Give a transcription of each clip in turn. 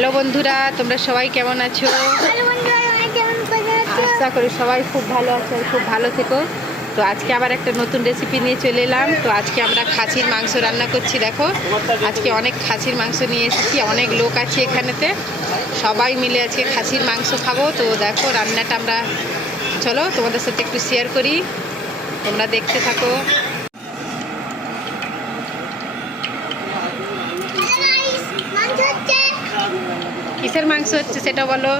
Hello বন্ধুরা, তোমরা সবাই কেমন আছো? আশা করি সবাই খুব ভালো আছো, খুব ভালো থেকো। তো আজকে আবার একটা নতুন রেসিপি নিয়ে চলে এলাম। তো আজকে আমরা খাসির মাংস রান্না করছি। দেখো, আজকে অনেক খাসির মাংস নিয়ে এসেছি, অনেক লোক আছে এখানেতে, সবাই মিলে আজকে খাসির মাংস খাবো। তো দেখো রান্নাটা আমরা, চলো তোমাদের সাথে একটু শেয়ার করি, তোমরা দেখতে থাকো। কিসের মাংস হচ্ছে সেটা বলো।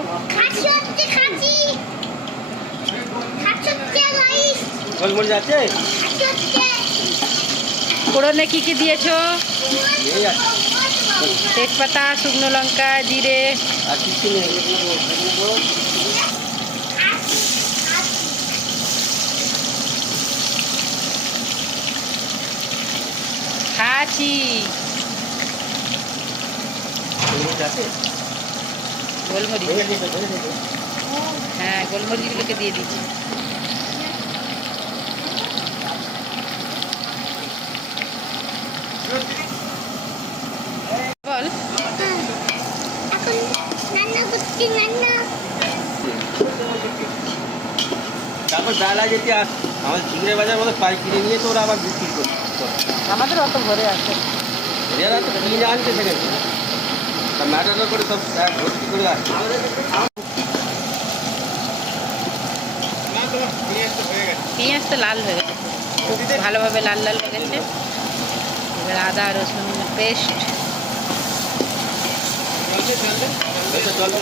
ফোড়নে কি কি দিয়েছো? তেজপাতা, শুকনো লঙ্কা, জিরে। খাচ্ছি। গোলমরিচ, হ্যাঁ গোলমরিচগুলোকে দিয়ে দিচ্ছি। বল। তারপর বেলা যেতে আমার চিংড়ি বাজার মতো পাইকিরি নিয়ে তো ওরা আবার বিক্রি করে। আমাদের অত ঘরে আছে, এরা তো কিনে আনছে সেখানে, ম্যাটার করে সব ভর্তি করে আসছে। পেঁয়াজ তো লাল হয়ে গেছে, খুব ভালোভাবে লাল লাল হয়ে গেছে। এবার আদা রসুন পেস্ট, জল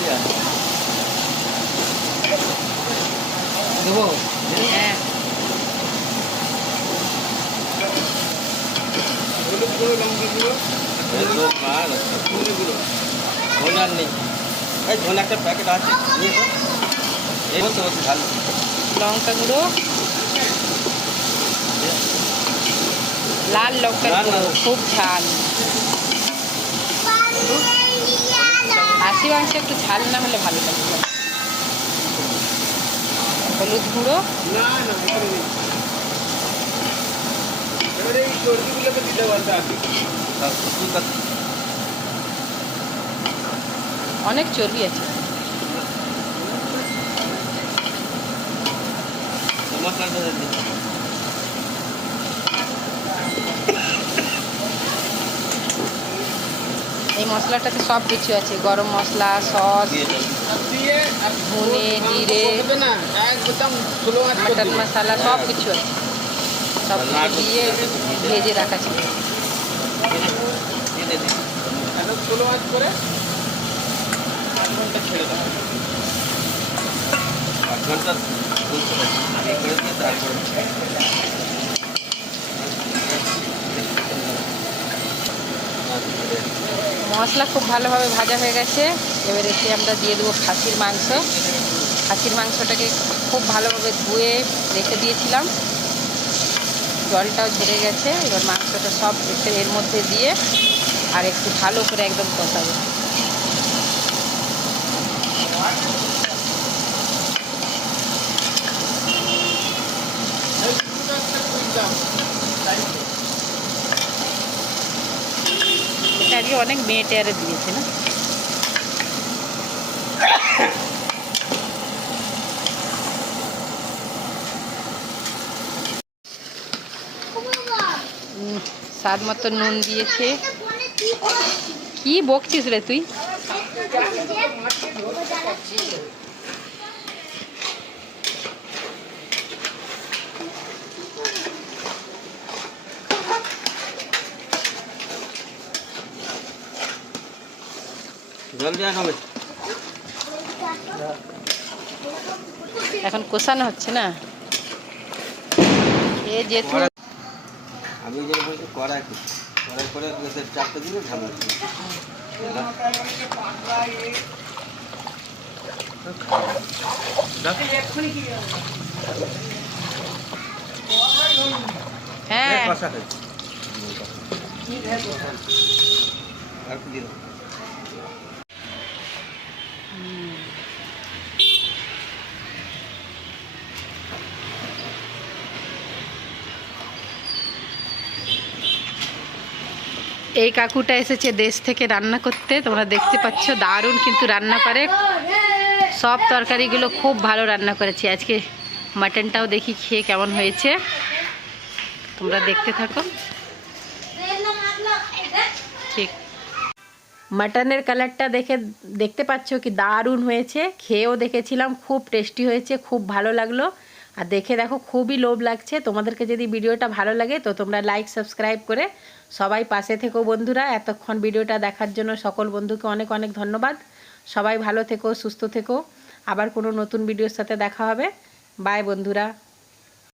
দিয়ে দেবো। হ্যাঁ ধনার নেই, এই ধনে একটা প্যাকেট আছে, এই বলতে বলতে ভালো। লঙ্কা গুঁড়ো, লাল লঙ্কা গুঁড়ো, খুব ঝাল। খাসি মাংস একটু ঝাল না হলে ভালো লাগে। হলুদ গুঁড়ো, অনেক চর্বি আছে। এই মশলাটাতে সব কিছু আছে, গরম মশলা, সস, ধনে, জিরে, মটন মশলা, সব কিছু আছে। সব কিছু দিয়ে ভেজে রাখা ছিল। মশলা খুব ভালোভাবে ভাজা হয়ে গেছে। এবার এসে আমরা দিয়ে দেবো খাসির মাংস। খাসির মাংসটাকে খুব ভালোভাবে ধুয়ে রেখে দিয়েছিলাম, জলটাও ঝরে গেছে। এবার মাংসটা সব এর মধ্যে দিয়ে আর একটু ভালো করে একদম কষাবো। এটা আজকে অনেক মেটে আরে দিয়েছে না। স্বাদ মতো নুন দিয়েছে। কি বকছিস রে তুই? এখন কষানো হচ্ছে না, এ যেহেতু আমি ওই জন্য বলছি কড়াই করে চারটে দিলে ভালো আছে। হ্যাঁ আর কি এই কাকুটা এসেছে দেশ থেকে রান্না করতে, তোমরা দেখতে পাচ্ছ দারুণ কিন্তু রান্না করে, সব তরকারিগুলো খুব ভালো রান্না করেছে। আজকে মাটনটাও দেখি খেয়ে কেমন হয়েছে, তোমরা দেখতে থাকো। ঠিক, মাটনের কালারটা দেখতে পাচ্ছ কি দারুণ হয়েছে, খেয়েও দেখেছিলাম, খুব টেস্টি হয়েছে, খুব ভালো লাগলো। আর দেখে দেখো খুবই লোভ লাগছে। তোমাদেরকে যদি ভিডিওটা ভালো লাগে তো তোমরা লাইক সাবস্ক্রাইব করে সবাই পাশে থেকো বন্ধুরা। এতক্ষণ ভিডিওটা দেখার জন্য সকল বন্ধুকে অনেক অনেক ধন্যবাদ। সবাই ভালো থেকো, সুস্থ থেকো। আবার কোনো নতুন ভিডিওর সাথে দেখা হবে। বাই বন্ধুরা।